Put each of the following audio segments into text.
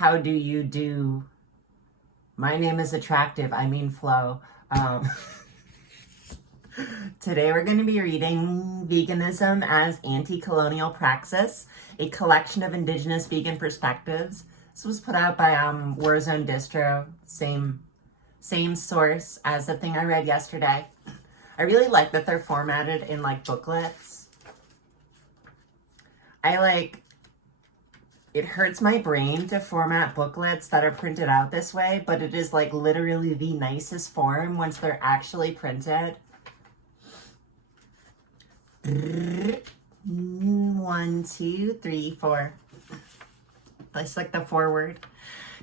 How do you do? My name is Attractive, I mean Flo. Today we're going to be reading Veganism as Anti-Colonial Praxis, a collection of indigenous vegan perspectives. This was put out by Warzone Distro, same source as the thing I read yesterday. I really like that they're formatted in like booklets. It hurts my brain to format booklets that are printed out this way, but it is like literally the nicest form once they're actually printed. 1, 2, 3, 4. That's like the foreword.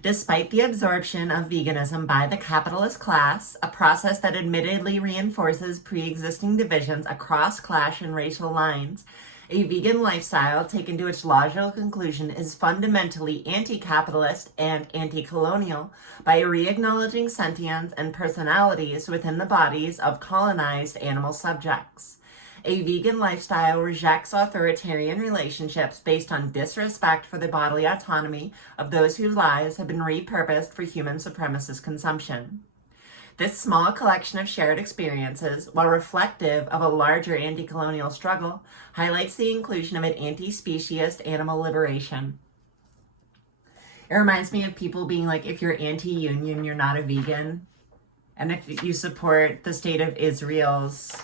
Despite the absorption of veganism by the capitalist class, a process that admittedly reinforces pre-existing divisions across class and racial lines, a vegan lifestyle taken to its logical conclusion is fundamentally anti-capitalist and anti-colonial by re-acknowledging sentience and personalities within the bodies of colonized animal subjects. A vegan lifestyle rejects authoritarian relationships based on disrespect for the bodily autonomy of those whose lives have been repurposed for human supremacist consumption. This small collection of shared experiences, while reflective of a larger anti-colonial struggle, highlights the inclusion of an anti-speciesist animal liberation. It reminds me of people being like, if you're anti-union, you're not a vegan. And if you support the state of Israel's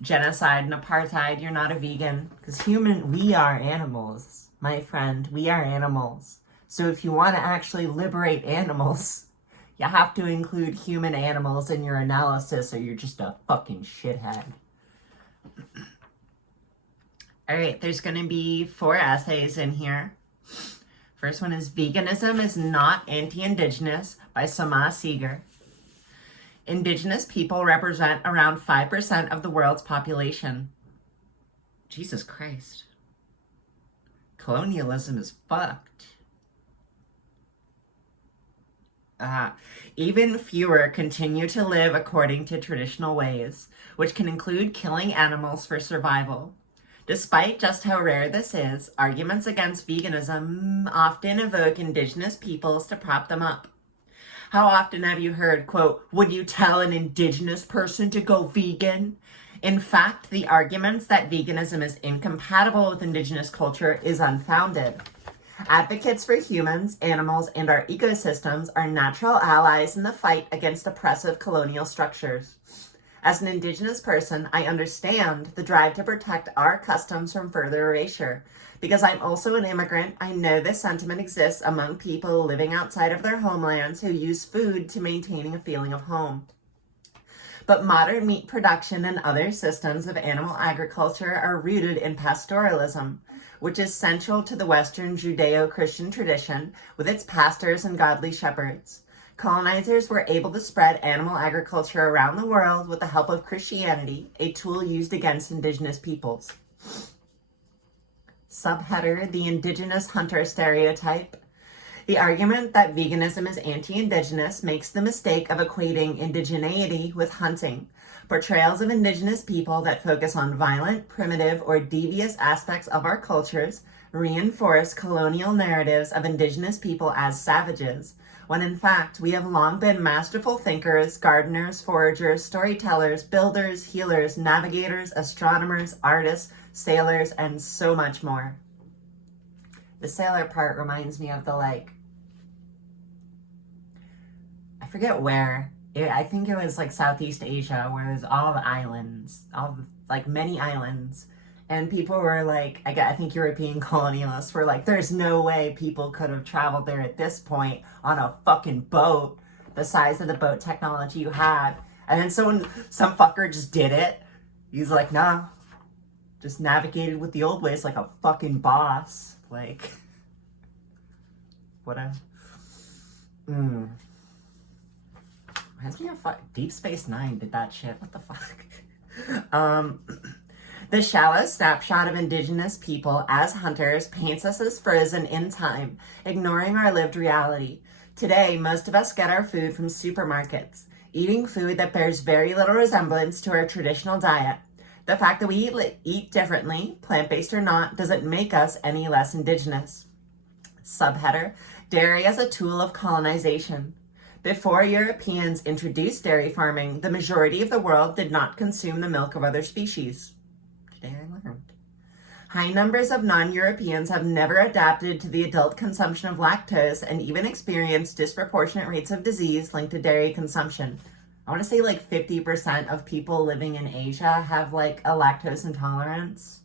genocide and apartheid, you're not a vegan. Because we are animals, my friend. We are animals. So if you want to actually liberate animals, you have to include human animals in your analysis or you're just a fucking shithead. All right, there's going to be 4 essays in here. First one is Veganism is Not Anti-Indigenous by Sama Seeger. Indigenous people represent around 5% of the world's population. Jesus Christ. Colonialism is fucked. Even fewer continue to live according to traditional ways, which can include killing animals for survival. Despite just how rare this is, arguments against veganism often evoke indigenous peoples to prop them up. How often have you heard, quote, would you tell an indigenous person to go vegan? In fact, the arguments that veganism is incompatible with indigenous culture is unfounded. Advocates for humans, animals, and our ecosystems are natural allies in the fight against oppressive colonial structures. As an indigenous person, I understand the drive to protect our customs from further erasure. Because I'm also an immigrant, I know this sentiment exists among people living outside of their homelands who use food to maintaining a feeling of home. But modern meat production and other systems of animal agriculture are rooted in pastoralism, which is central to the Western Judeo-Christian tradition with its pastors and godly shepherds. Colonizers were able to spread animal agriculture around the world with the help of Christianity, a tool used against indigenous peoples. Subheader, the indigenous hunter stereotype. The argument that veganism is anti-indigenous makes the mistake of equating indigeneity with hunting. Portrayals of indigenous people that focus on violent, primitive, or devious aspects of our cultures reinforce colonial narratives of indigenous people as savages, when in fact we have long been masterful thinkers, gardeners, foragers, storytellers, builders, healers, navigators, astronomers, artists, sailors, and so much more. The sailor part reminds me of the I forget where. I think it was Southeast Asia, where there's all the islands, many islands. And people were I think European colonialists were there's no way people could have traveled there at this point on a fucking boat, the size of the boat technology you had. And then some fucker just did it. He's like, nah, just navigated with the old ways like a fucking boss. Whatever. Reminds me of Deep Space Nine did that shit. What the fuck? The shallow snapshot of indigenous people as hunters paints us as frozen in time, ignoring our lived reality. Today, most of us get our food from supermarkets, eating food that bears very little resemblance to our traditional diet. The fact that we eat differently, plant-based or not, doesn't make us any less indigenous. Subheader, dairy as a tool of colonization. Before Europeans introduced dairy farming, the majority of the world did not consume the milk of other species. Today I learned. High numbers of non-Europeans have never adapted to the adult consumption of lactose and even experienced disproportionate rates of disease linked to dairy consumption. I want to say like 50% of people living in Asia have like a lactose intolerance.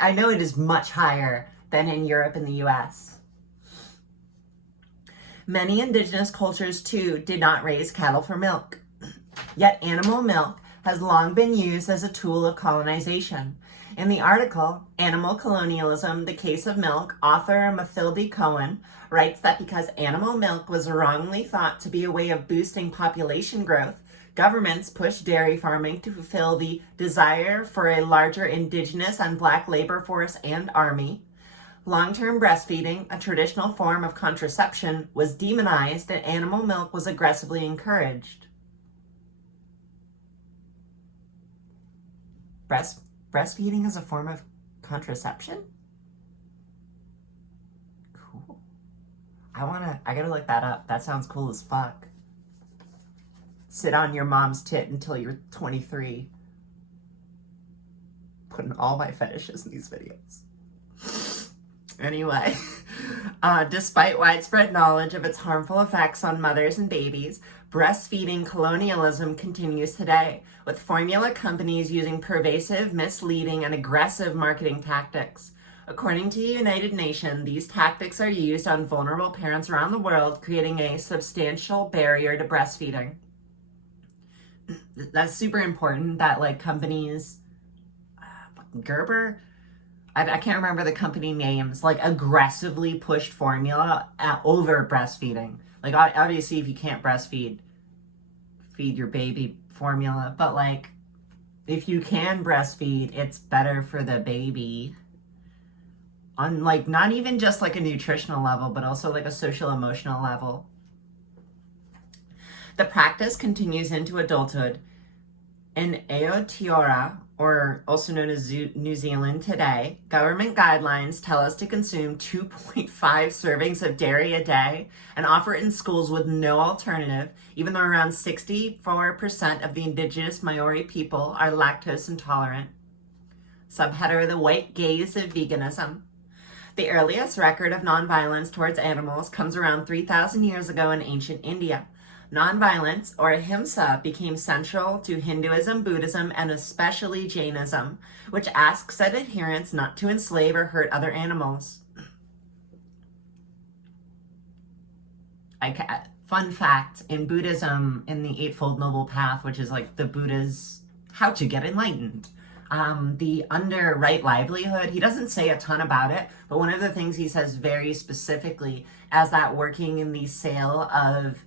I know it is much higher than in Europe and the US. Many indigenous cultures too did not raise cattle for milk. Yet animal milk has long been used as a tool of colonization. In the article, Animal Colonialism, The Case of Milk, author Mathilde Cohen writes that because animal milk was wrongly thought to be a way of boosting population growth, governments pushed dairy farming to fulfill the desire for a larger indigenous and black labor force and army. Long-term breastfeeding, a traditional form of contraception, was demonized and animal milk was aggressively encouraged. Breastfeeding is a form of contraception? Cool. I gotta look that up. That sounds cool as fuck. Sit on your mom's tit until you're 23. Putting all my fetishes in these videos. Anyway, despite widespread knowledge of its harmful effects on mothers and babies, breastfeeding colonialism continues today, with formula companies using pervasive, misleading, and aggressive marketing tactics. According to the United Nations, these tactics are used on vulnerable parents around the world, creating a substantial barrier to breastfeeding. That's super important that like companies, Gerber, I can't remember the company names, like aggressively pushed formula over breastfeeding. Like obviously if you can't breastfeed, feed your baby formula, but like if you can breastfeed, it's better for the baby on like not even just like a nutritional level, but also like a social emotional level. The practice continues into adulthood. In Aotearoa, or also known as New Zealand today, government guidelines tell us to consume 2.5 servings of dairy a day and offer it in schools with no alternative, even though around 64% of the indigenous Maori people are lactose intolerant. Subheader, the white gaze of veganism. The earliest record of nonviolence towards animals comes around 3,000 years ago in ancient India. Nonviolence, or ahimsa, became central to Hinduism, Buddhism, and especially Jainism, which asks that adherents not to enslave or hurt other animals. Fun fact, in Buddhism, in the Eightfold Noble Path, which is like the Buddha's how to get enlightened, the under right livelihood, he doesn't say a ton about it, but one of the things he says very specifically as that working in the sale of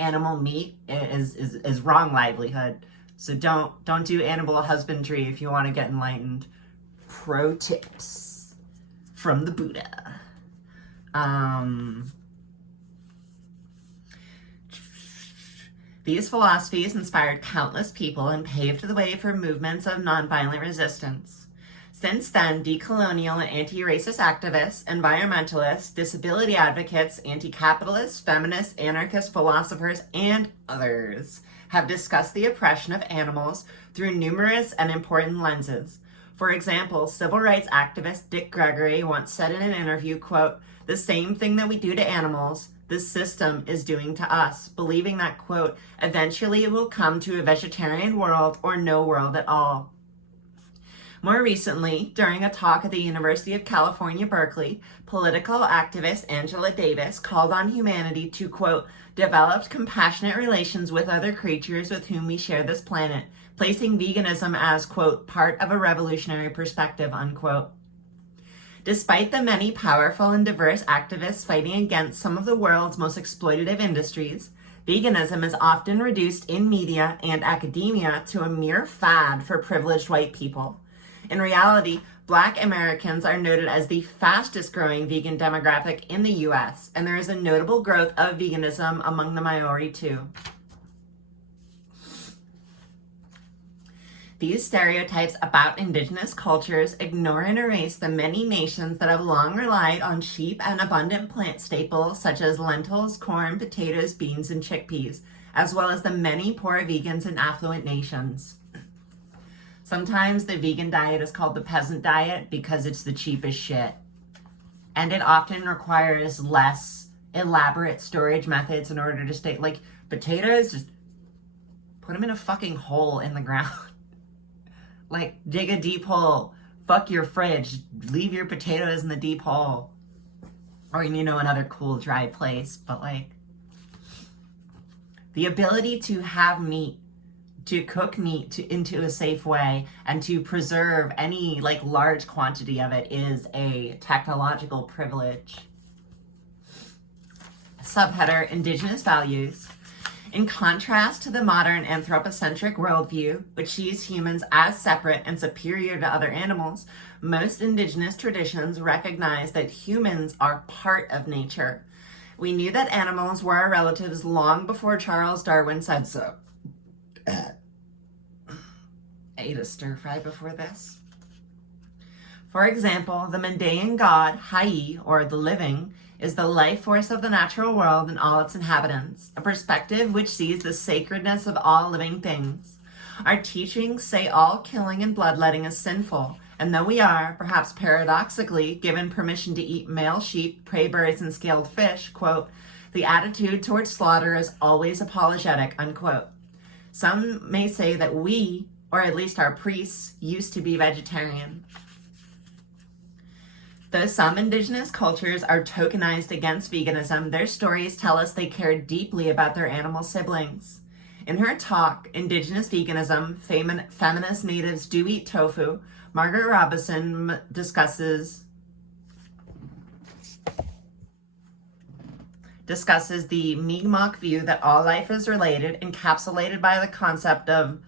animal meat is wrong livelihood. So don't do animal husbandry if you want to get enlightened. Pro tips from the Buddha. These philosophies inspired countless people and paved the way for movements of nonviolent resistance. Since then, decolonial and anti-racist activists, environmentalists, disability advocates, anti-capitalists, feminists, anarchist philosophers, and others have discussed the oppression of animals through numerous and important lenses. For example, civil rights activist Dick Gregory once said in an interview, quote, "The same thing that we do to animals, this system is doing to us," believing that, quote, "eventually it will come to a vegetarian world or no world at all." More recently, during a talk at the University of California, Berkeley, political activist Angela Davis called on humanity to, quote, "develop compassionate relations with other creatures with whom we share this planet, placing veganism as, quote, part of a revolutionary perspective," unquote. Despite the many powerful and diverse activists fighting against some of the world's most exploitative industries, veganism is often reduced in media and academia to a mere fad for privileged white people. In reality, Black Americans are noted as the fastest growing vegan demographic in the US, and there is a notable growth of veganism among the Maori too. These stereotypes about indigenous cultures ignore and erase the many nations that have long relied on cheap and abundant plant staples such as lentils, corn, potatoes, beans, and chickpeas, as well as the many poor vegans in affluent nations. Sometimes the vegan diet is called the peasant diet because it's the cheapest shit. And it often requires less elaborate storage methods in order to stay, like potatoes, just put them in a fucking hole in the ground. Like, dig a deep hole. Fuck your fridge. Leave your potatoes in the deep hole. Or, another cool, dry place. But, the ability to have meat, to cook meat into a safe way, and to preserve any, large quantity of it is a technological privilege. Subheader, Indigenous Values. In contrast to the modern anthropocentric worldview, which sees humans as separate and superior to other animals, most indigenous traditions recognize that humans are part of nature. We knew that animals were our relatives long before Charles Darwin said so. I ate a stir fry before this. For example, the Mandaean god Hai, or the living, is the life force of the natural world and all its inhabitants, a perspective which sees the sacredness of all living things. Our teachings say all killing and bloodletting is sinful, and though we are, perhaps paradoxically, given permission to eat male sheep, prey birds, and scaled fish, quote, the attitude towards slaughter is always apologetic, unquote. Some may say that we, or at least our priests, used to be vegetarian. Though some indigenous cultures are tokenized against veganism, their stories tell us they cared deeply about their animal siblings. In her talk, Indigenous Veganism, Feminist Natives Do Eat Tofu, Margaret Robinson discusses the Mi'kmaq view that all life is related, encapsulated by the concept of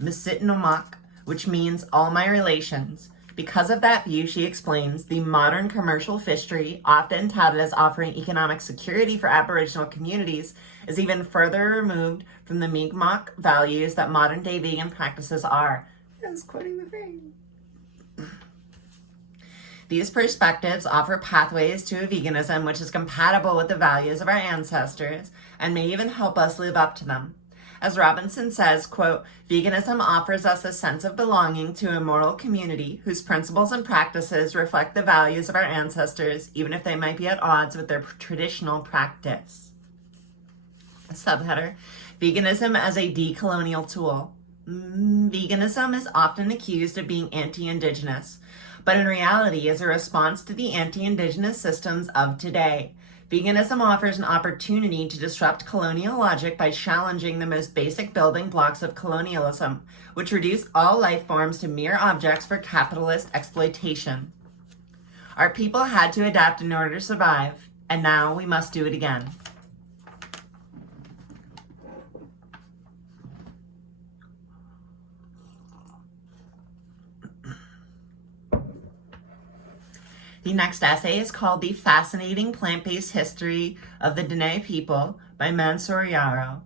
Misitnomak, which means all my relations. Because of that view, she explains, the modern commercial fishery, often touted as offering economic security for Aboriginal communities, is even further removed from the Mi'kmaq values that modern-day vegan practices are. I was quoting the thing. These perspectives offer pathways to a veganism which is compatible with the values of our ancestors and may even help us live up to them. As Robinson says, quote, veganism offers us a sense of belonging to a moral community whose principles and practices reflect the values of our ancestors, even if they might be at odds with their traditional practice. Subheader, veganism as a decolonial tool. Veganism is often accused of being anti-indigenous, but in reality is a response to the anti-indigenous systems of today. Veganism offers an opportunity to disrupt colonial logic by challenging the most basic building blocks of colonialism, which reduce all life forms to mere objects for capitalist exploitation. Our people had to adapt in order to survive, and now we must do it again. The next essay is called The Fascinating Plant-Based History of the Dene People by Mansour Yarrow.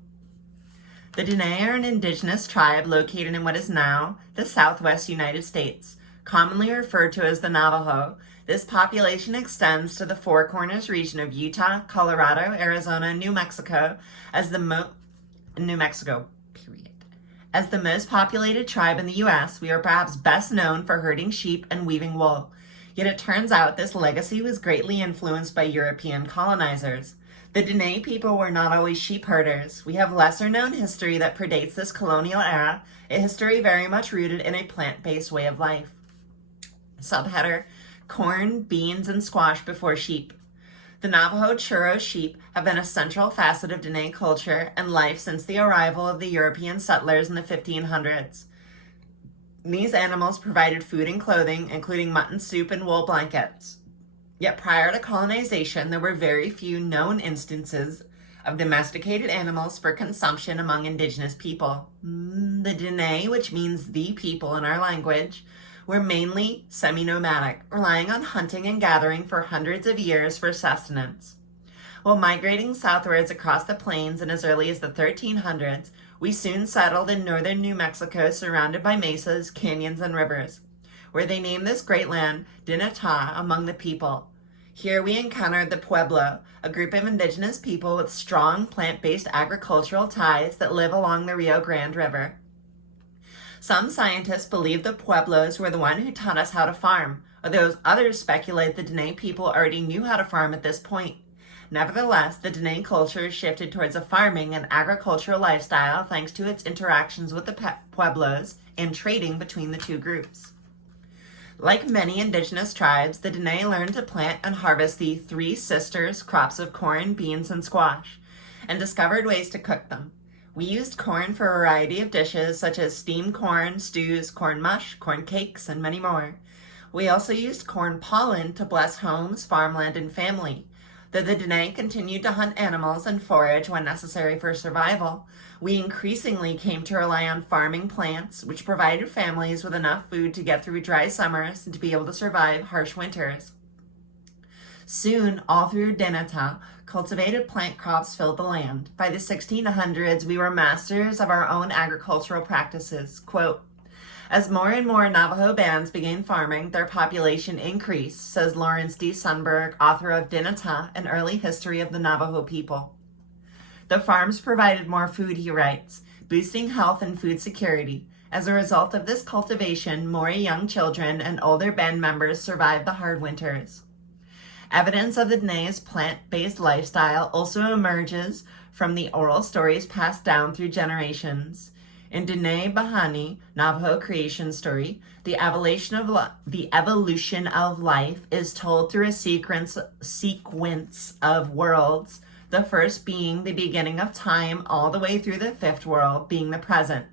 The Dene are an indigenous tribe located in what is now the southwest United States, commonly referred to as the Navajo. This population extends to the Four Corners region of Utah, Colorado, Arizona, and New Mexico, as the most populated tribe in the U.S. We are perhaps best known for herding sheep and weaving wool. Yet it turns out this legacy was greatly influenced by European colonizers. The Dene people were not always sheep herders. We have lesser known history that predates this colonial era, a history very much rooted in a plant-based way of life. Subheader, corn, beans, and squash before sheep. The Navajo churro sheep have been a central facet of Dene culture and life since the arrival of the European settlers in the 1500s. These animals provided food and clothing, including mutton soup and wool blankets. Yet prior to colonization, there were very few known instances of domesticated animals for consumption among indigenous people. The Dene, which means the people in our language, were mainly semi-nomadic, relying on hunting and gathering for hundreds of years for sustenance. While migrating southwards across the plains in as early as the 1300s, We soon settled in northern New Mexico, surrounded by mesas, canyons, and rivers, where they named this great land Dinata among the people. Here we encountered the Pueblo, a group of indigenous people with strong plant-based agricultural ties that live along the Rio Grande River. Some scientists believe the Pueblos were the one who taught us how to farm, although others speculate the Dene people already knew how to farm at this point. Nevertheless, the Dene culture shifted towards a farming and agricultural lifestyle thanks to its interactions with the Pueblos and trading between the two groups. Like many indigenous tribes, the Dene learned to plant and harvest the Three Sisters crops of corn, beans, and squash, and discovered ways to cook them. We used corn for a variety of dishes such as steamed corn, stews, corn mush, corn cakes, and many more. We also used corn pollen to bless homes, farmland, and family. Though the Dene continued to hunt animals and forage when necessary for survival, we increasingly came to rely on farming plants, which provided families with enough food to get through dry summers and to be able to survive harsh winters. Soon, all through Dinata, cultivated plant crops filled the land. By the 1600s, we were masters of our own agricultural practices. Quote, as more and more Navajo bands began farming, their population increased, says Lawrence D. Sundberg, author of Dinata, An Early History of the Navajo People. The farms provided more food, he writes, boosting health and food security. As a result of this cultivation, more young children and older band members survived the hard winters. Evidence of the Dene's plant-based lifestyle also emerges from the oral stories passed down through generations. In Dene Bahani, Navajo creation story, the evolution of life is told through a sequence of worlds, the first being the beginning of time all the way through the fifth world being the present.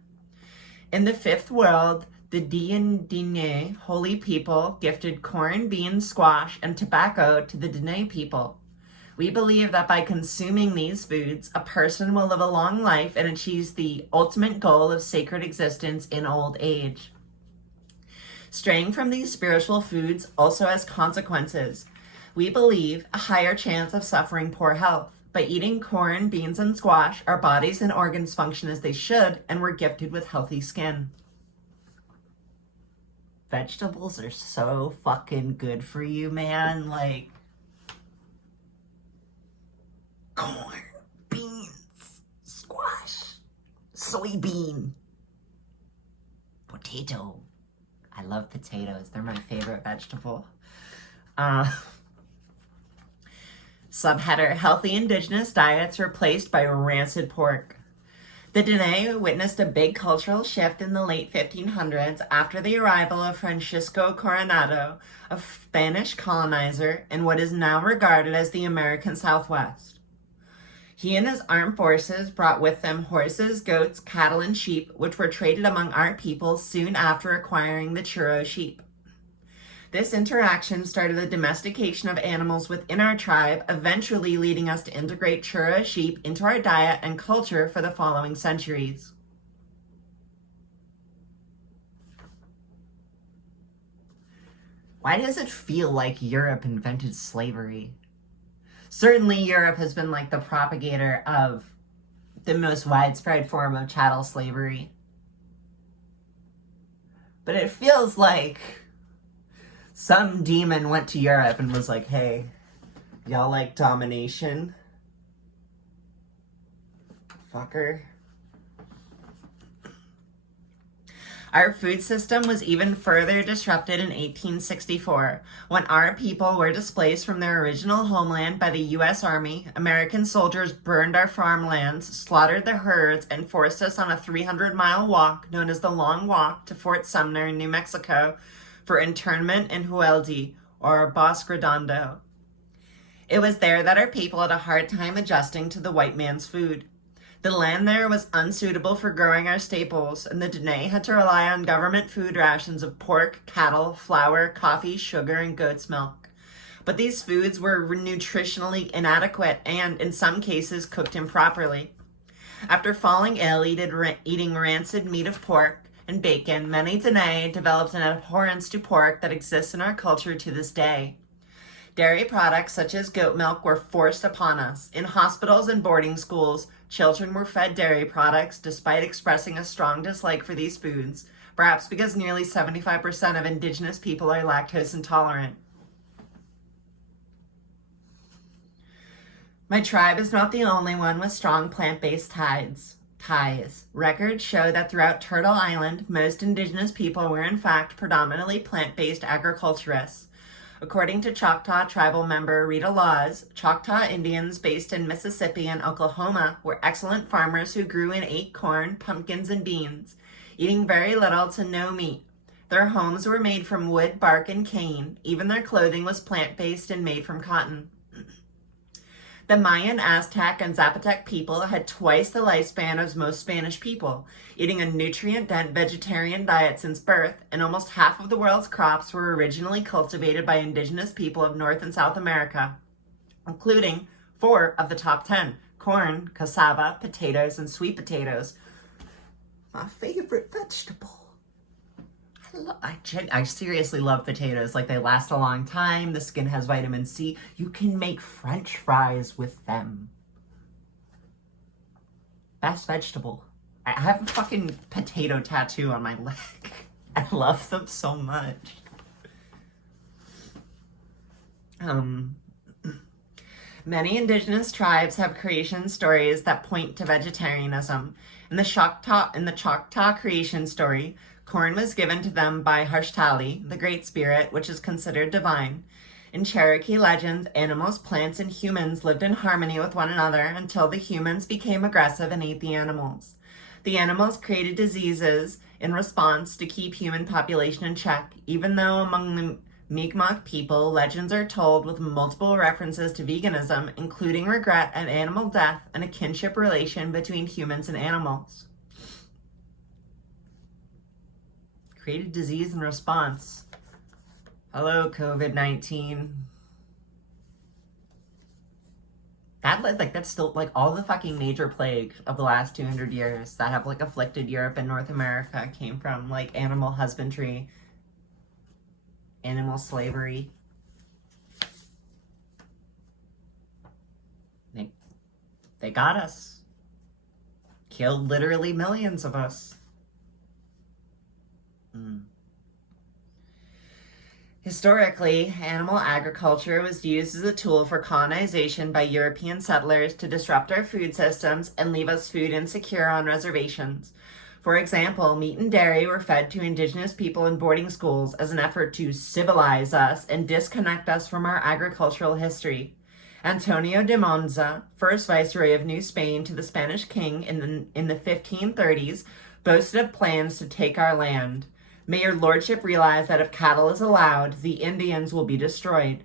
In the fifth world, the Dene holy people gifted corn, beans, squash, and tobacco to the Dene people. We believe that by consuming these foods, a person will live a long life and achieve the ultimate goal of sacred existence in old age. Straying from these spiritual foods also has consequences. We believe a higher chance of suffering poor health. By eating corn, beans, and squash, our bodies and organs function as they should, and we're gifted with healthy skin. Vegetables are so fucking good for you, man. Like, corn, beans, squash, soybean, potato. I love potatoes. They're my favorite vegetable. Subheader, healthy indigenous diets replaced by rancid pork. The Dene witnessed a big cultural shift in the late 1500s after the arrival of Francisco Coronado, a Spanish colonizer in what is now regarded as the American Southwest. He and his armed forces brought with them horses, goats, cattle, and sheep, which were traded among our people soon after acquiring the Churro sheep. This interaction started the domestication of animals within our tribe, eventually leading us to integrate Churro sheep into our diet and culture for the following centuries. Why does it feel like Europe invented slavery? Certainly Europe has been like the propagator of the most widespread form of chattel slavery. But it feels like some demon went to Europe and was like, hey, y'all like domination? Fucker. Our food system was even further disrupted in 1864, when our people were displaced from their original homeland by the U.S. Army. American soldiers burned our farmlands, slaughtered the herds, and forced us on a 300-mile walk known as the Long Walk to Fort Sumner in New Mexico for internment in Hueldi, or Bosque Redondo. It was there that our people had a hard time adjusting to the white man's food. The land there was unsuitable for growing our staples, and the Dene had to rely on government food rations of pork, cattle, flour, coffee, sugar, and goat's milk. But these foods were nutritionally inadequate and, in some cases, cooked improperly. After falling ill eating rancid meat of pork and bacon, many Dene developed an abhorrence to pork that exists in our culture to this day. Dairy products such as goat milk were forced upon us. In hospitals and boarding schools, children were fed dairy products despite expressing a strong dislike for these foods, perhaps because nearly 75% of indigenous people are lactose intolerant. My tribe is not the only one with strong plant-based ties. Records show that throughout Turtle Island, most indigenous people were in fact predominantly plant-based agriculturists. According to Choctaw tribal member Rita Laws, Choctaw Indians based in Mississippi and Oklahoma were excellent farmers who grew and ate corn, pumpkins, and beans, eating very little to no meat. Their homes were made from wood, bark, and cane. Even their clothing was plant-based and made from cotton. The Mayan, Aztec, and Zapotec people had twice the lifespan of most Spanish people, eating a nutrient-dense vegetarian diet since birth, and almost half of the world's crops were originally cultivated by indigenous people of North and South America, including 4 of the top 10: corn, cassava, potatoes, and sweet potatoes. My favorite vegetable. I seriously love potatoes. Like, they last a long time. The skin has vitamin C. You can make French fries with them. Best vegetable. I have a fucking potato tattoo on my leg. I love them so much. Many indigenous tribes have creation stories that point to vegetarianism. In the Choctaw creation story, corn was given to them by Harshtali, the Great Spirit, which is considered divine. In Cherokee legends, animals, plants, and humans lived in harmony with one another until the humans became aggressive and ate the animals. The animals created diseases in response to keep human population in check, even though among the Mi'kmaq people, legends are told with multiple references to veganism, including regret at animal death and a kinship relation between humans and animals. Created disease in response. Hello, COVID-19. That's still, like, all the fucking major plague of the last 200 years that have, like, afflicted Europe and North America came from, like, animal husbandry, animal slavery. They got us. Killed literally millions of us. Historically, animal agriculture was used as a tool for colonization by European settlers to disrupt our food systems and leave us food insecure on reservations. For example, meat and dairy were fed to indigenous people in boarding schools as an effort to civilize us and disconnect us from our agricultural history. Antonio de Monza, first viceroy of New Spain to the Spanish king in the 1530s, boasted of plans to take our land. May your lordship realize that if cattle is allowed, the Indians will be destroyed.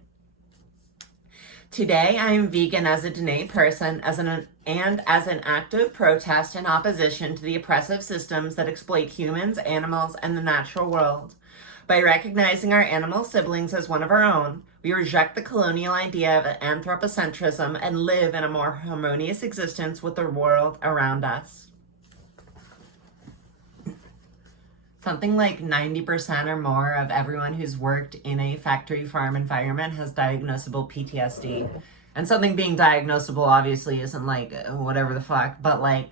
Today, I am vegan as a Dene person as an active protest in opposition to the oppressive systems that exploit humans, animals, and the natural world. By recognizing our animal siblings as one of our own, we reject the colonial idea of anthropocentrism and live in a more harmonious existence with the world around us. Something like 90% or more of everyone who's worked in a factory farm environment has diagnosable PTSD. And something being diagnosable obviously isn't like whatever the fuck, but like,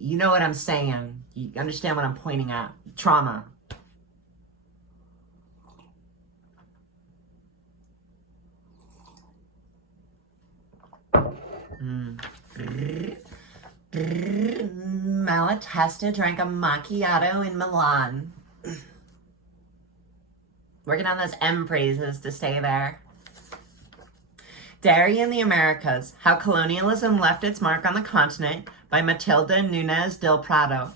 you know what I'm saying. You understand what I'm pointing at. Trauma. Malatesta drank a macchiato in Milan. Working on those M phrases to stay there. Dairy in the Americas, How Colonialism Left Its Mark on the Continent by Matilda Nunes del Prado.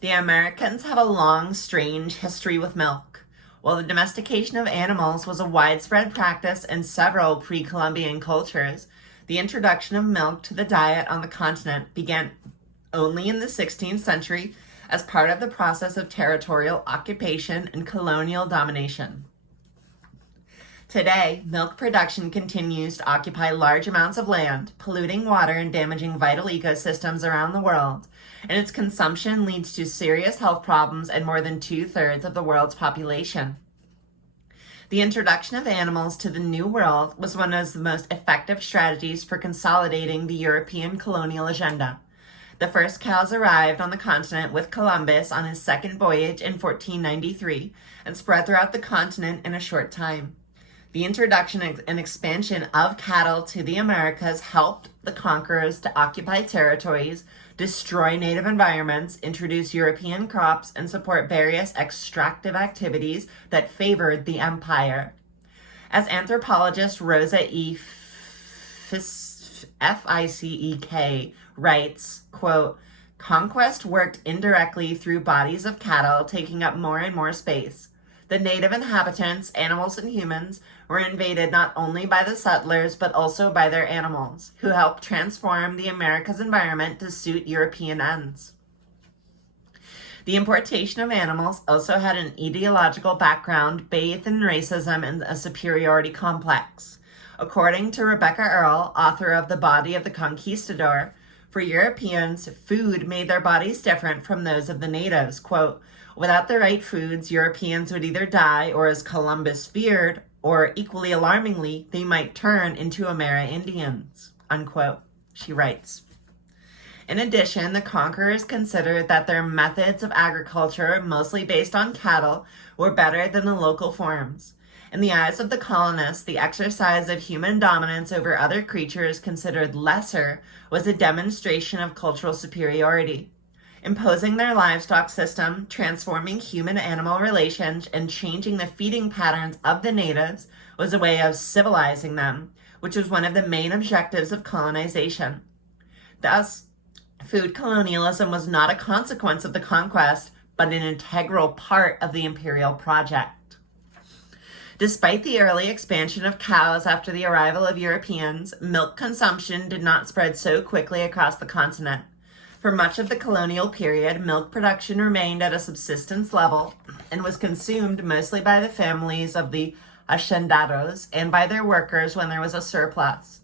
The Americans have a long, strange history with milk. While the domestication of animals was a widespread practice in several pre-Columbian cultures, the introduction of milk to the diet on the continent began only in the 16th century as part of the process of territorial occupation and colonial domination. Today, milk production continues to occupy large amounts of land, polluting water and damaging vital ecosystems around the world, and its consumption leads to serious health problems in more than 2/3 of the world's population. The introduction of animals to the New World was one of the most effective strategies for consolidating the European colonial agenda. The first cows arrived on the continent with Columbus on his second voyage in 1493 and spread throughout the continent in a short time. The introduction and expansion of cattle to the Americas helped the conquerors to occupy territories, destroy native environments, introduce European crops, and support various extractive activities that favored the empire. As anthropologist Rosa E. Fick writes, quote, "Conquest worked indirectly through bodies of cattle taking up more and more space. The native inhabitants, animals and humans, were invaded not only by the settlers, but also by their animals, who helped transform the Americas' environment to suit European ends." The importation of animals also had an ideological background bathed in racism and a superiority complex. According to Rebecca Earle, author of The Body of the Conquistador, for Europeans, food made their bodies different from those of the natives. Quote, "Without the right foods, Europeans would either die, or as Columbus feared, or equally alarmingly, they might turn into Amerindians," unquote, she writes. In addition, the conquerors considered that their methods of agriculture, mostly based on cattle, were better than the local forms. In the eyes of the colonists, the exercise of human dominance over other creatures considered lesser was a demonstration of cultural superiority. Imposing their livestock system, transforming human-animal relations, and changing the feeding patterns of the natives was a way of civilizing them, which was one of the main objectives of colonization. Thus, food colonialism was not a consequence of the conquest, but an integral part of the imperial project. Despite the early expansion of cows after the arrival of Europeans, milk consumption did not spread so quickly across the continent. For much of the colonial period, milk production remained at a subsistence level and was consumed mostly by the families of the hacendados and by their workers when there was a surplus.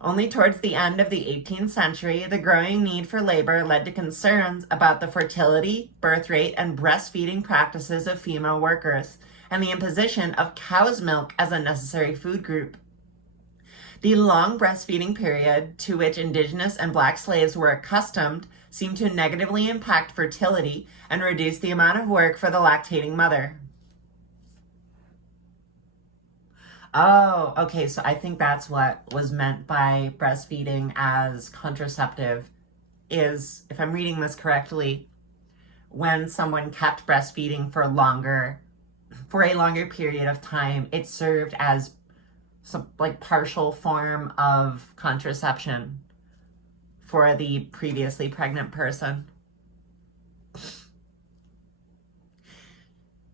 Only towards the end of the 18th century, the growing need for labor led to concerns about the fertility, birth rate, and breastfeeding practices of female workers, and the imposition of cow's milk as a necessary food group. The long breastfeeding period to which indigenous and black slaves were accustomed seemed to negatively impact fertility and reduce the amount of work for the lactating mother. Oh, okay, so I think that's what was meant by breastfeeding as contraceptive is, if I'm reading this correctly, when someone kept breastfeeding for a longer period of time, it served as some partial form of contraception for the previously pregnant person.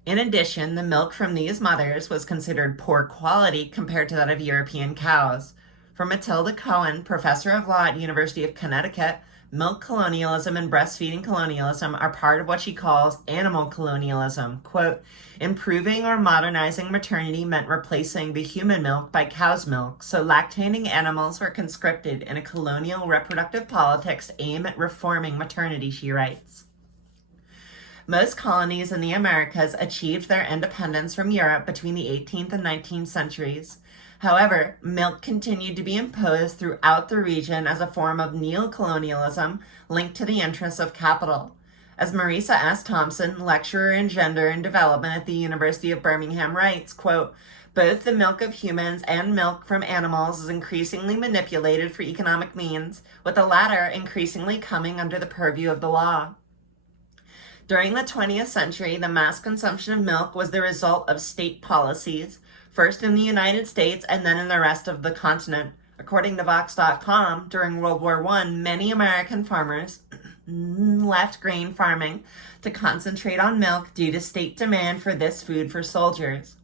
In addition, the milk from these mothers was considered poor quality compared to that of European cows. For Matilda Cohen, professor of law at University of Connecticut, milk colonialism and breastfeeding colonialism are part of what she calls animal colonialism. Quote, "Improving or modernizing maternity meant replacing the human milk by cow's milk, so lactating animals were conscripted in a colonial reproductive politics aimed at reforming maternity," she writes. Most colonies in the Americas achieved their independence from Europe between the 18th and 19th centuries. However, milk continued to be imposed throughout the region as a form of neocolonialism linked to the interests of capital. As Marisa S. Thompson, lecturer in gender and development at the University of Birmingham, writes, quote, "Both the milk of humans and milk from animals is increasingly manipulated for economic means, with the latter increasingly coming under the purview of the law." During the 20th century, the mass consumption of milk was the result of state policies, first in the United States and then in the rest of the continent. According to Vox.com, during World War I, many American farmers left grain farming to concentrate on milk due to state demand for this food for soldiers.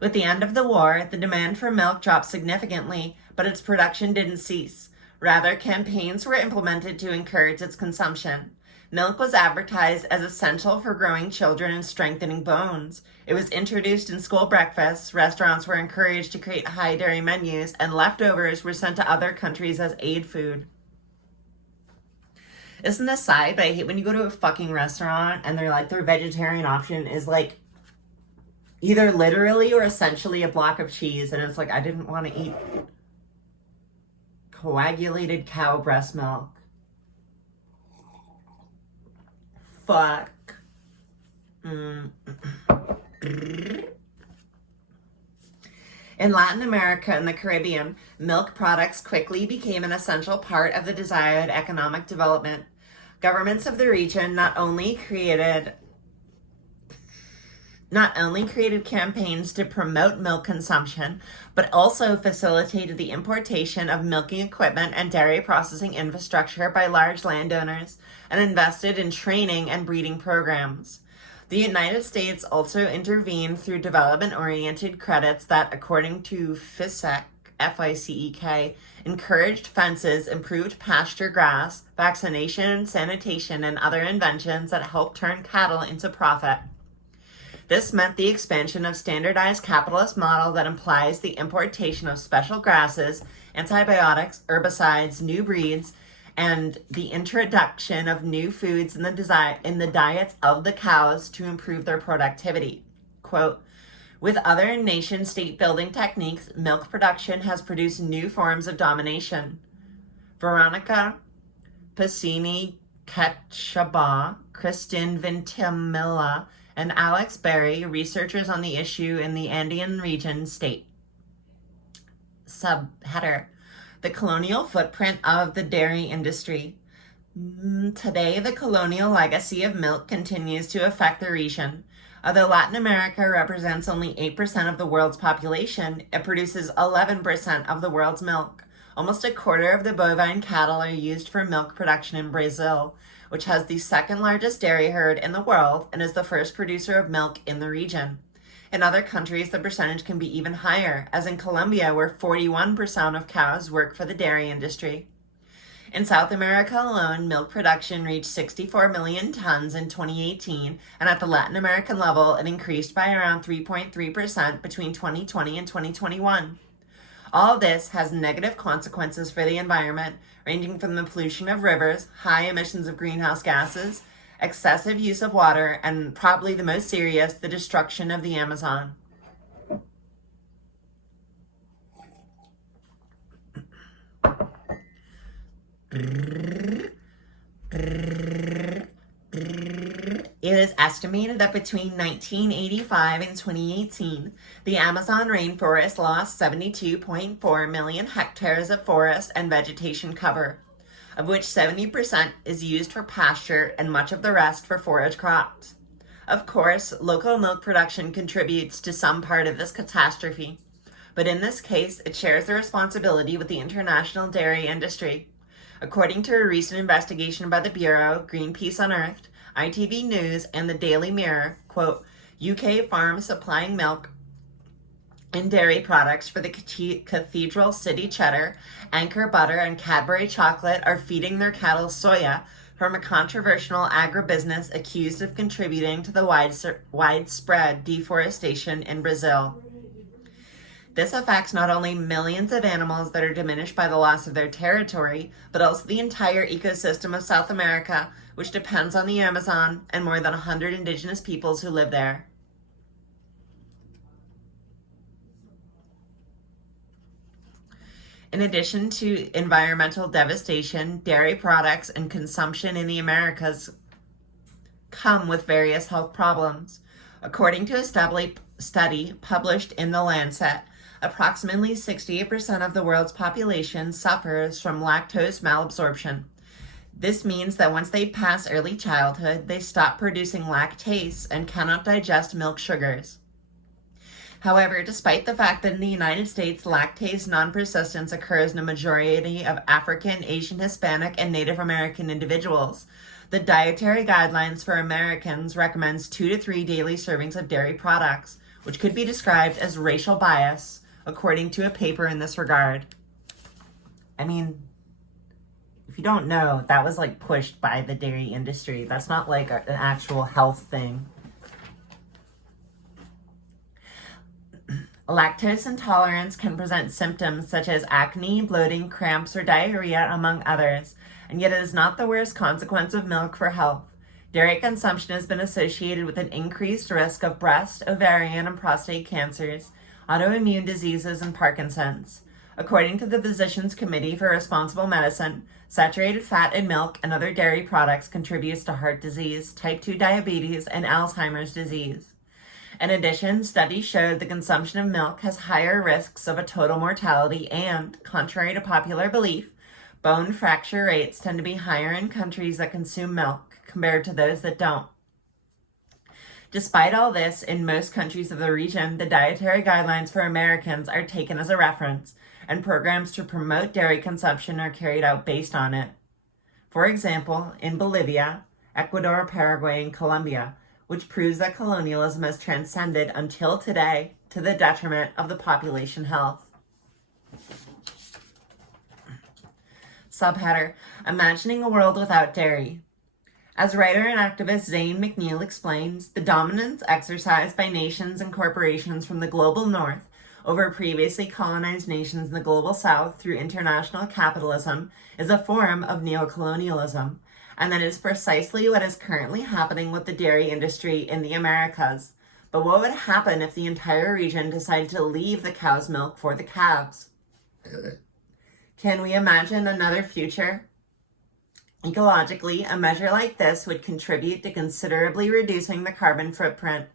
With the end of the war, the demand for milk dropped significantly, but its production didn't cease. Rather, campaigns were implemented to encourage its consumption. Milk was advertised as essential for growing children and strengthening bones. It was introduced in school breakfasts, restaurants were encouraged to create high dairy menus, and leftovers were sent to other countries as aid food. Isn't this side? But I hate when you go to a fucking restaurant and they're like, their vegetarian option is either literally or essentially a block of cheese. And it's like, I didn't want to eat coagulated cow breast milk. Fuck. In Latin America and the Caribbean, milk products quickly became an essential part of the desired economic development. Governments of the region not only created campaigns to promote milk consumption, but also facilitated the importation of milking equipment and dairy processing infrastructure by large landowners, and invested in training and breeding programs. The United States also intervened through development-oriented credits that, according to FISEC, F-I-C-E-K, encouraged fences, improved pasture grass, vaccination, sanitation, and other inventions that helped turn cattle into profit. This meant the expansion of standardized capitalist model that implies the importation of special grasses, antibiotics, herbicides, new breeds, and the introduction of new foods in the diets of the cows to improve their productivity. Quote, with other nation-state building techniques, milk production has produced new forms of domination. Veronica Piscini-Ketchaba, Kristen Ventimiglia, and Alex Berry, researchers on the issue in the Andean region, state. Subheader, the colonial footprint of the dairy industry. Today, the colonial legacy of milk continues to affect the region. Although Latin America represents only 8% of the world's population, it produces 11% of the world's milk. Almost a quarter of the bovine cattle are used for milk production in Brazil, which has the second largest dairy herd in the world and is the first producer of milk in the region. In other countries, the percentage can be even higher, as in Colombia, where 41% of cows work for the dairy industry. In South America alone, milk production reached 64 million tons in 2018, and at the Latin American level, it increased by around 3.3% between 2020 and 2021. All of this has negative consequences for the environment, ranging from the pollution of rivers, high emissions of greenhouse gases, excessive use of water, and probably the most serious, the destruction of the Amazon. It is estimated that between 1985 and 2018, the Amazon rainforest lost 72.4 million hectares of forest and vegetation cover, of which 70% is used for pasture and much of the rest for forage crops. Of course, local milk production contributes to some part of this catastrophe, but in this case, it shares the responsibility with the international dairy industry. According to a recent investigation by the Bureau, Greenpeace Unearthed, ITV News, and the Daily Mirror, quote, UK farms supplying milk and dairy products for the Cathedral City Cheddar, Anchor Butter, and Cadbury Chocolate are feeding their cattle soya from a controversial agribusiness accused of contributing to the widespread deforestation in Brazil. This affects not only millions of animals that are diminished by the loss of their territory, but also the entire ecosystem of South America, which depends on the Amazon and more than 100 indigenous peoples who live there. In addition to environmental devastation, dairy products and consumption in the Americas come with various health problems. According to a study published in The Lancet, approximately 68% of the world's population suffers from lactose malabsorption. This means that once they pass early childhood, they stop producing lactase and cannot digest milk sugars. However, despite the fact that in the United States, lactase non-persistence occurs in a majority of African, Asian, Hispanic, and Native American individuals, the Dietary Guidelines for Americans recommends 2 to 3 daily servings of dairy products, which could be described as racial bias, according to a paper in this regard. I mean, if you don't know, that was like pushed by the dairy industry. That's not like an actual health thing. Lactose intolerance can present symptoms such as acne, bloating, cramps, or diarrhea, among others, and yet it is not the worst consequence of milk for health. Dairy consumption has been associated with an increased risk of breast, ovarian, and prostate cancers, autoimmune diseases, and Parkinson's. According to the Physicians Committee for Responsible Medicine, saturated fat in milk and other dairy products contributes to heart disease, type 2 diabetes, and Alzheimer's disease. In addition, studies showed the consumption of milk has higher risks of a total mortality and, contrary to popular belief, bone fracture rates tend to be higher in countries that consume milk compared to those that don't. Despite all this, in most countries of the region, the dietary guidelines for Americans are taken as a reference, and programs to promote dairy consumption are carried out based on it. For example, in Bolivia, Ecuador, Paraguay, and Colombia, which proves that colonialism has transcended until today to the detriment of the population health. Subheader: Imagining a world without dairy. As writer and activist Zane McNeil explains, the dominance exercised by nations and corporations from the global north over previously colonized nations in the global south through international capitalism is a form of neocolonialism, and that is precisely what is currently happening with the dairy industry in the Americas. But what would happen if the entire region decided to leave the cow's milk for the calves? Can we imagine another future? Ecologically, a measure like this would contribute to considerably reducing the carbon footprint,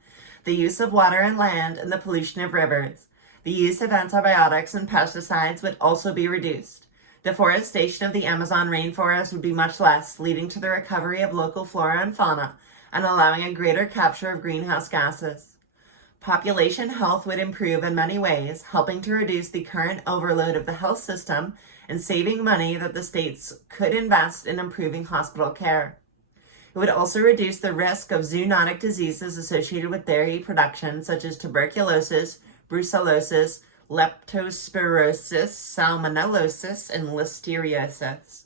the use of water and land, and the pollution of rivers. The use of antibiotics and pesticides would also be reduced. Deforestation of the Amazon rainforest would be much less, leading to the recovery of local flora and fauna and allowing a greater capture of greenhouse gases. Population health would improve in many ways, helping to reduce the current overload of the health system and saving money that the states could invest in improving hospital care. It would also reduce the risk of zoonotic diseases associated with dairy production, such as tuberculosis, brucellosis, leptospirosis, salmonellosis, and listeriosis.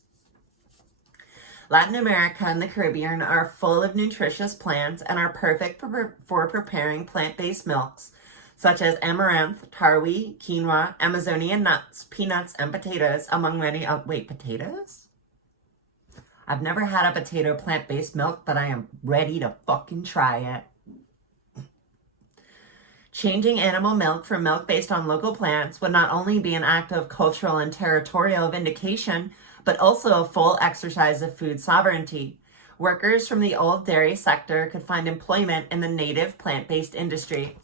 Latin America and the Caribbean are full of nutritious plants and are perfect for preparing plant-based milks, such as amaranth, tarwi, quinoa, Amazonian nuts, peanuts, and potatoes, among many other. Wait, potatoes? I've never had a potato plant-based milk, but I am ready to fucking try it. Changing animal milk for milk based on local plants would not only be an act of cultural and territorial vindication, but also a full exercise of food sovereignty. Workers from the old dairy sector could find employment in the native plant-based industry.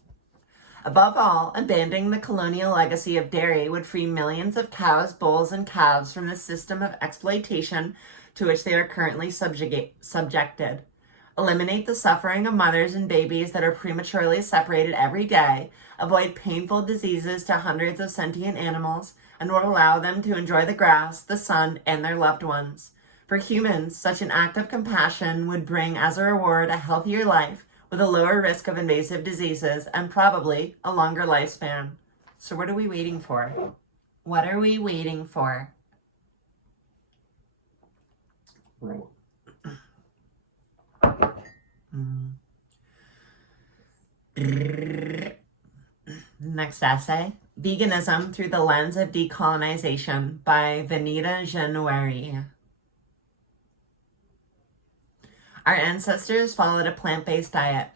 Above all, abandoning the colonial legacy of dairy would free millions of cows, bulls, and calves from the system of exploitation to which they are currently subjected. Eliminate the suffering of mothers and babies that are prematurely separated every day, avoid painful diseases to hundreds of sentient animals, and would allow them to enjoy the grass, the sun, and their loved ones. For humans, such an act of compassion would bring as a reward a healthier life with a lower risk of invasive diseases and probably a longer lifespan. So what are we waiting for? What are we waiting for? Next essay, Veganism Through the Lens of Decolonization by Vanita January. Our ancestors followed a plant-based diet.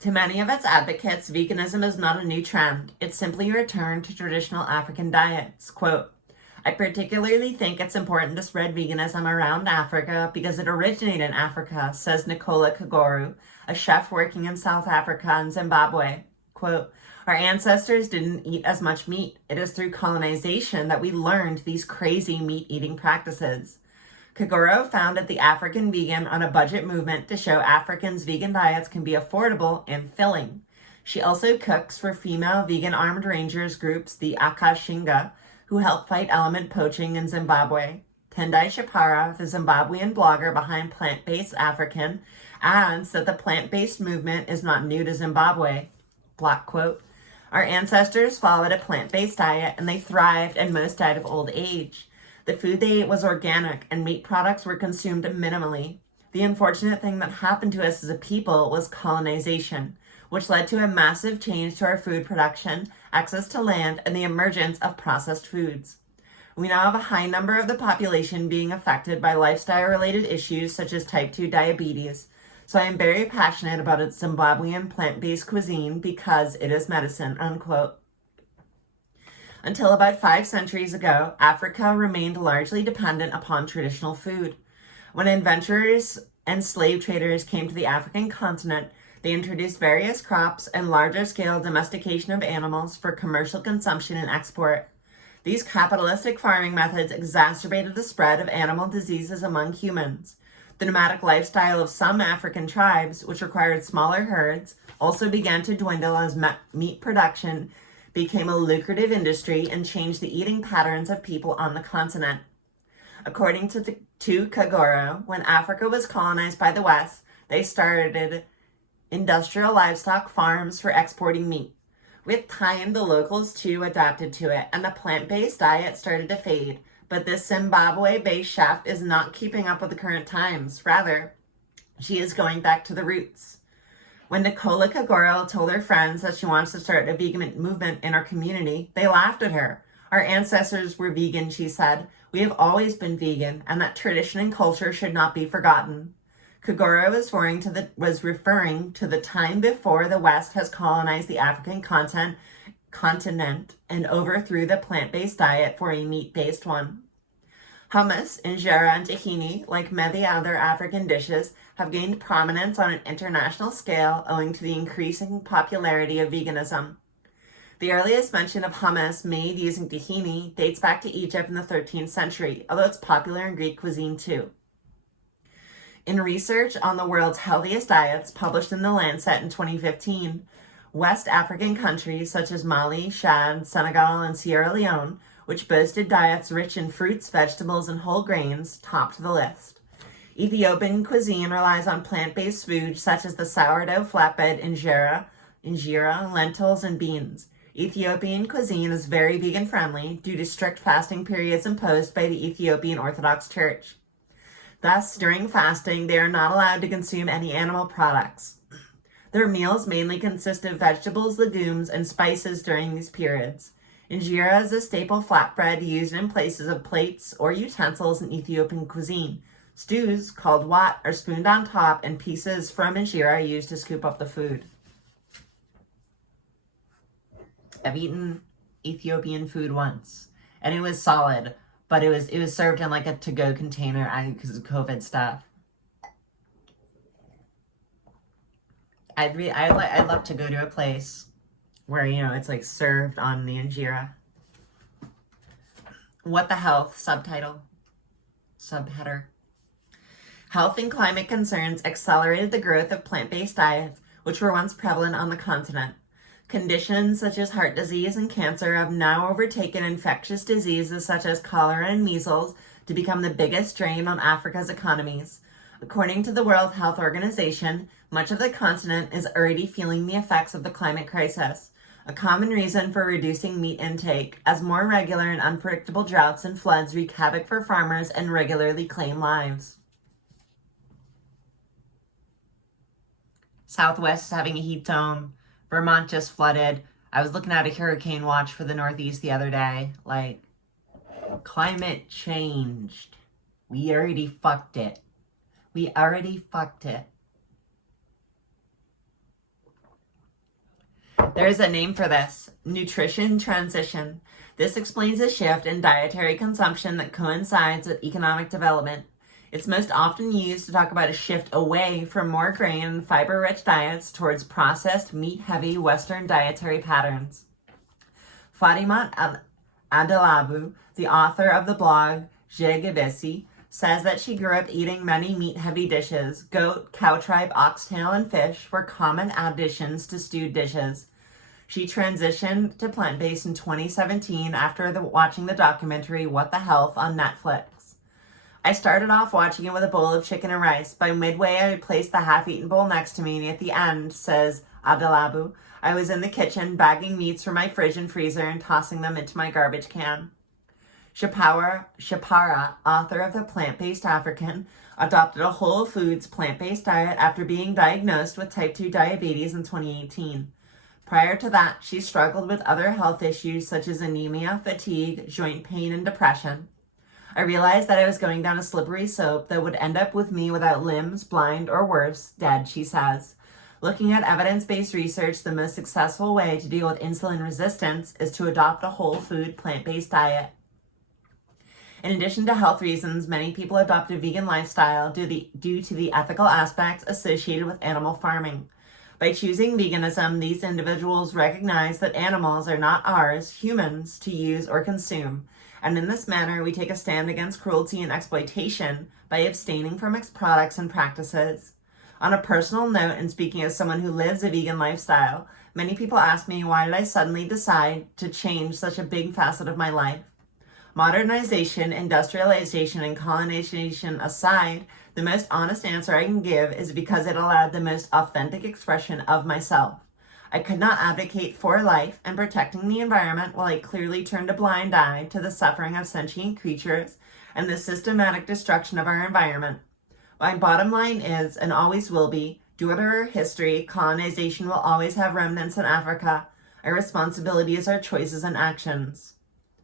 To many of its advocates, veganism is not a new trend. It's simply a return to traditional African diets. Quote, I particularly think it's important to spread veganism around Africa because it originated in Africa, says Nicola Kagoru, a chef working in South Africa and Zimbabwe. Quote, our ancestors didn't eat as much meat. It is through colonization that we learned these crazy meat-eating practices. Kagoro founded the African Vegan on a budget movement to show Africans' vegan diets can be affordable and filling. She also cooks for female vegan armed rangers groups, the Akashinga, who help fight element poaching in Zimbabwe. Tendai Chapara, the Zimbabwean blogger behind Plant-Based African, adds that the plant-based movement is not new to Zimbabwe. Block quote, our ancestors followed a plant-based diet and they thrived and most died of old age. The food they ate was organic and meat products were consumed minimally. The unfortunate thing that happened to us as a people was colonization, which led to a massive change to our food production, access to land, and the emergence of processed foods. We now have a high number of the population being affected by lifestyle-related issues such as type 2 diabetes, so I am very passionate about its Zimbabwean plant-based cuisine because it is medicine," unquote. Until about 5 centuries ago, Africa remained largely dependent upon traditional food. When adventurers and slave traders came to the African continent, they introduced various crops and larger-scale domestication of animals for commercial consumption and export. These capitalistic farming methods exacerbated the spread of animal diseases among humans. The nomadic lifestyle of some African tribes, which required smaller herds, also began to dwindle as meat production became a lucrative industry and changed the eating patterns of people on the continent. According to Kagoro, when Africa was colonized by the West, they started industrial livestock farms for exporting meat. With time, the locals too adapted to it, and the plant-based diet started to fade. But this Zimbabwe-based chef is not keeping up with the current times. Rather, she is going back to the roots. When Nicola Kagoro told her friends that she wants to start a vegan movement in our community, they laughed at her. "Our ancestors were vegan," she said. "We have always been vegan, and that tradition and culture should not be forgotten." Kagoro was referring to the time before the West has colonized the African continent and overthrew the plant-based diet for a meat-based one. Hummus, injera, and tahini, like many other African dishes, have gained prominence on an international scale owing to the increasing popularity of veganism. The earliest mention of hummus made using tahini dates back to Egypt in the 13th century, although it's popular in Greek cuisine too. In research on the world's healthiest diets published in The Lancet in 2015, West African countries such as Mali, Chad, Senegal, and Sierra Leone, which boasted diets rich in fruits, vegetables, and whole grains, topped the list. Ethiopian cuisine relies on plant-based foods such as the sourdough flatbread injera, lentils, and beans. Ethiopian cuisine is very vegan-friendly due to strict fasting periods imposed by the Ethiopian Orthodox Church. Thus, during fasting, they are not allowed to consume any animal products. Their meals mainly consist of vegetables, legumes, and spices during these periods. Injera is a staple flatbread used in places of plates or utensils in Ethiopian cuisine. Stews, called wat, are spooned on top, and pieces from injera are used to scoop up the food. I've eaten Ethiopian food once, and it was solid, but it was served in like a to-go container because of COVID stuff. I'd love to go to a place where, it's like served on the injera. What the Health subheader. Health and climate concerns accelerated the growth of plant-based diets, which were once prevalent on the continent. Conditions such as heart disease and cancer have now overtaken infectious diseases such as cholera and measles to become the biggest drain on Africa's economies. According to the World Health Organization, much of the continent is already feeling the effects of the climate crisis, a common reason for reducing meat intake, as more regular and unpredictable droughts and floods wreak havoc for farmers and regularly claim lives. Southwest is having a heat dome. Vermont just flooded. I was looking at a hurricane watch for the Northeast the other day. Climate changed. We already fucked it. There's a name for this: nutrition transition. This explains a shift in dietary consumption that coincides with economic development. It's most often used to talk about a shift away from more grain and fiber-rich diets towards processed, meat-heavy Western dietary patterns. Fatimat Adelabu, the author of the blog Jegibesi, says that she grew up eating many meat-heavy dishes. Goat, cow tripe, oxtail, and fish were common additions to stewed dishes. She transitioned to plant-based in 2017 after watching the documentary What the Health on Netflix. I started off watching it with a bowl of chicken and rice. By midway, I placed the half-eaten bowl next to me, and at the end, says Adelabu, I was in the kitchen bagging meats from my fridge and freezer and tossing them into my garbage can. Shapara, author of The Plant-Based African, adopted a whole foods plant-based diet after being diagnosed with type 2 diabetes in 2018. Prior to that, she struggled with other health issues such as anemia, fatigue, joint pain, and depression. I realized that I was going down a slippery slope that would end up with me without limbs, blind, or worse, dead, she says. Looking at evidence-based research, the most successful way to deal with insulin resistance is to adopt a whole food, plant-based diet. In addition to health reasons, many people adopt a vegan lifestyle due to the ethical aspects associated with animal farming. By choosing veganism, these individuals recognize that animals are not ours, humans, to use or consume. And in this manner, we take a stand against cruelty and exploitation by abstaining from its products and practices. On a personal note, and speaking as someone who lives a vegan lifestyle, many people ask me, why did I suddenly decide to change such a big facet of my life? Modernization, industrialization, and colonization aside, the most honest answer I can give is because it allowed the most authentic expression of myself. I could not advocate for life and protecting the environment while I clearly turned a blind eye to the suffering of sentient creatures and the systematic destruction of our environment. My bottom line is, and always will be, due to our history, colonization will always have remnants in Africa. Our responsibility is our choices and actions.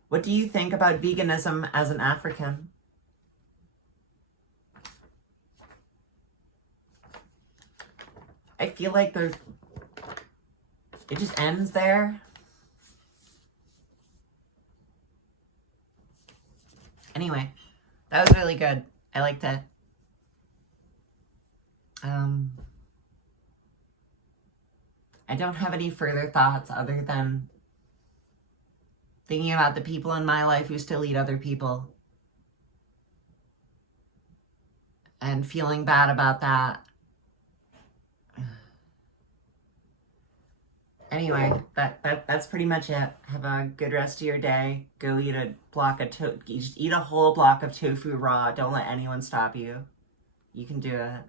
What do you think about veganism as an African? I feel like it just ends there. Anyway, that was really good. I liked it. I don't have any further thoughts other than thinking about the people in my life who still eat other people and feeling bad about that. Anyway, that's pretty much it. Have a good rest of your day. Go eat a block of eat a whole block of tofu raw. Don't let anyone stop you. You can do it.